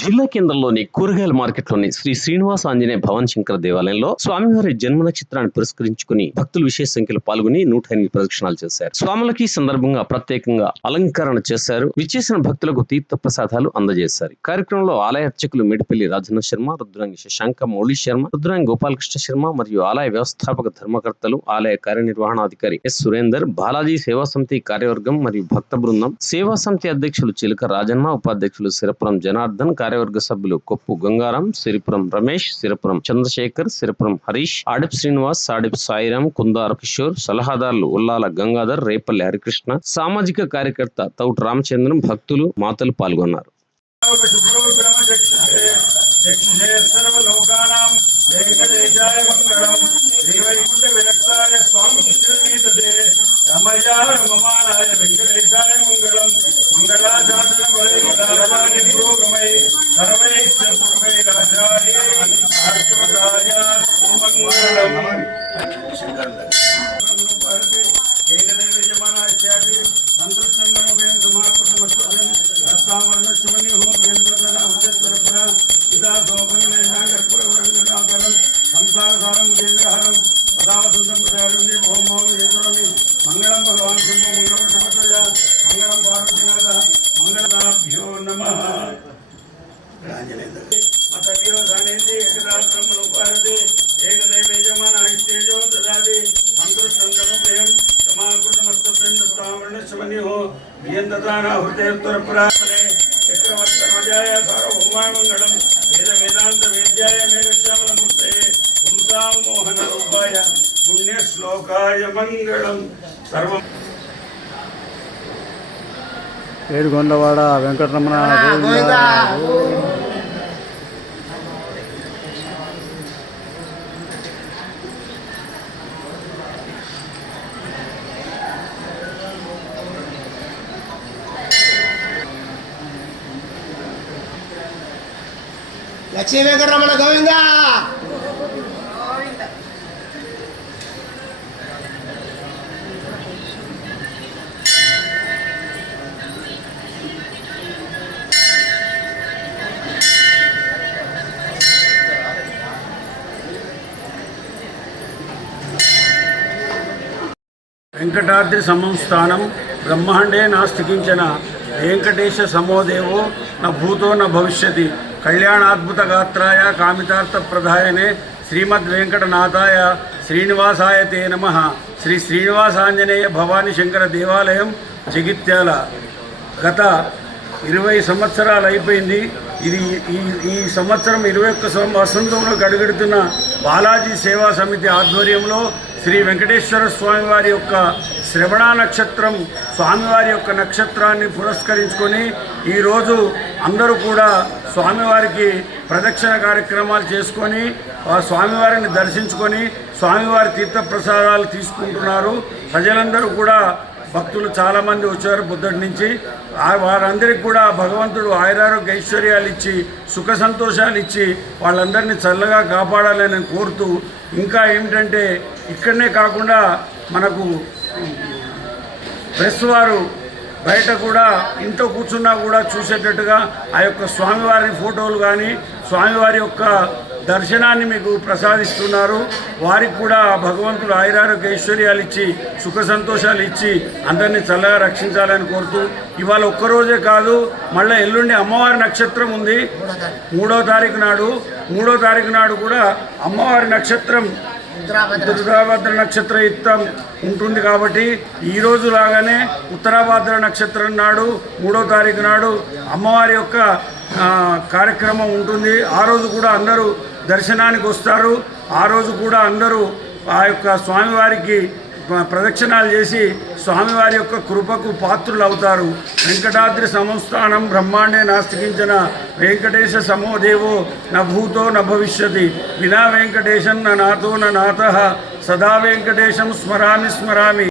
జిల్లా కేంద్రంలోని కూరగాయల మార్కెట్లోని శ్రీ శ్రీనివాస ఆంజనేయ భవన్ శంకర దేవాలయంలో స్వామివారి జన్మ నక్షత్రాన్ని పురస్కరించుకుని భక్తులు విశేష సంఖ్యలో పాల్గొని నూట ఎనిమిది ప్రదక్షిణాలు చేశారు. స్వాములకి సందర్భంగా ప్రత్యేకంగా అలంకరణ చేశారు. విచ్చేసిన భక్తులకు తీర్థ ప్రసాదాలు అందజేశారు. కార్యక్రమంలో ఆలయ అర్చకులు మేడిపల్లి రాజన్న శర్మ రుద్రాంగి శశాంక మౌళి శర్మ రుద్రాంగి గోపాలకృష్ణ శర్మ మరియు ఆలయ వ్యవస్థాపక ధర్మకర్తలు ఆలయ కార్యనిర్వహణాధికారి ఎస్. సురేందర్ బాలాజీ సేవా సమితి కార్యవర్గం మరియు భక్త బృందం సేవా సమితి అధ్యక్షులు చిలుక రాజన్న ఉపాధ్యక్షులు సిరపురం జనార్దన్ కార్యవర్గ సభ్యులు కొప్పు గంగారాం సిరిపురం రమేష్ సిరపురం చంద్రశేఖర్ సిరపురం హరీష్ ఆడిప్ శ్రీనివాస్ సాడిప్ సాయిరాం కుందార కిషోర్ సలహాదారులు ఉల్లాల గంగాధర్ రేపల్లి హరికృష్ణ సామాజిక కార్యకర్త తౌట్ రామచంద్రం భక్తులు మాతలు పాల్గొన్నారు. చక్షుషే మంగళం శ్రీవైకుంఠ విరక్తాయ స్వామి ரமயாரமமான வெங்கடேசாய மங்களம் மங்களாசாசன பரிமலாபாணி புரோகமை சர்வைச்ச புரமை ராஜாயே அர்த்ததாயா சுமங்கலம் ஏகதேவ யமனாச்சாரி சந்திரசங்கர உபயம் சமாப்பிரத மஸ்தன் ரஸ்தாவரண சுமணி ஹோம் கேந்திரதன మంగళం పార్వతీనాథ మంగళదాభ్యో నమః. మతవ్యో ధనేంద్రి ఏకదాత్రముపారతి ఏకదైవేజమాన ఐస్తేజో దదాది సంతృష్టం గణప్రయం సమాకృతమస్తవర్ణశమనిహో వియందదానాహృతేత్తరపురాపరే చక్రవర్తనజాయ సార్వభౌమామంగళం వేద వేదాంత వేద్యాయ మేఘశ్యామలమూర్తే పుంసామోహన రూపాయ పుణ్యశ్లోకాయ మంగళం. సర్వం ఏడుగొండవాడ వెంకటరమణ. లక్ష్మీ వెంకటరమణ గోవింద వెంకటాద్రి సమంస్థానం బ్రహ్మాండే నాస్తికించిన వెంకటేశ సమోదేవో న భూతో న భవిష్యతి. కళ్యాణాద్భుత గాత్రాయ కామితార్థ ప్రధాయనే శ్రీమద్ వెంకటనాథాయ శ్రీనివాసాయ తే నమ. శ్రీ శ్రీనివాసాంజనేయ భవానీ శంకర దేవాలయం జగిత్యాల. గత ఇరవై సంవత్సరాలు అయిపోయింది ఇది ఈ ఈ సంవత్సరం ఇరవై ఒక్క సం- వసంతంలో గడుగెడుతున్న బాలాజీ సేవా సమితి ఆధ్వర్యంలో శ్రీ వెంకటేశ్వర స్వామివారి యొక్క శ్రవణ నక్షత్రం స్వామివారి యొక్క నక్షత్రాన్ని పురస్కరించుకొని ఈరోజు అందరూ కూడా స్వామివారికి ప్రదక్షిణ కార్యక్రమాలు చేసుకొని స్వామివారిని దర్శించుకొని స్వామివారి తీర్థ ప్రసాదాలు తీసుకుంటున్నారు. ప్రజలందరూ కూడా భక్తులు చాలామంది వచ్చారు బుద్ధుడి నుంచి. వారందరికి వారందరికీ కూడా భగవంతుడు ఆయురారోగ్య ఐశ్వర్యాలు ఇచ్చి సుఖ సంతోషాలు ఇచ్చి వాళ్ళందరినీ చల్లగా కాపాడాలని కోరుతూ ఇంకా ఏమిటంటే ఇక్కడనే కాకుండా మనకు ప్రెస్ వారు బయట కూడా ఇంట్లో కూర్చున్నా కూడా చూసేటట్టుగా ఆ యొక్క స్వామివారి ఫోటోలు కానీ స్వామివారి యొక్క దర్శనాన్ని మీకు ప్రసాదిస్తున్నారు. వారికి కూడా భగవంతుడు ఆయురారోగ్య ఐశ్వర్యాలు ఇచ్చి సుఖ సంతోషాలు ఇచ్చి అందరినీ చల్లగా రక్షించాలని కోరుతూ ఇవాళ ఒక్కరోజే కాదు మళ్ళీ ఎల్లుండి అమ్మవారి నక్షత్రం ఉంది. మూడో తారీఖు నాడు మూడో తారీఖు నాడు కూడా అమ్మవారి నక్షత్రం దుర్గాభద్ర నక్షత్ర యుక్తం ఉంటుంది కాబట్టి ఈ రోజు లాగానే ఉత్తరాభద్ర నక్షత్రం నాడు మూడో తారీఖు నాడు అమ్మవారి యొక్క కార్యక్రమం ఉంటుంది. ఆ రోజు కూడా అందరూ దర్శనానికి వస్తారు. ఆ రోజు కూడా అందరూ ఆ యొక్క స్వామివారికి ప్రదక్షిణాలు చేసి స్వామివారి యొక్క కృపకు పాత్రులు అవుతారు వెంకటాద్రి సంస్థానం బ్రహ్మాండే నాస్తికించిన వెంకటేశ సమో దేవో నభూతో నభవిష్యతి వినా వెంకటేశం న నాతో నాథ సదా వెంకటేశం స్మరామి స్మరామి.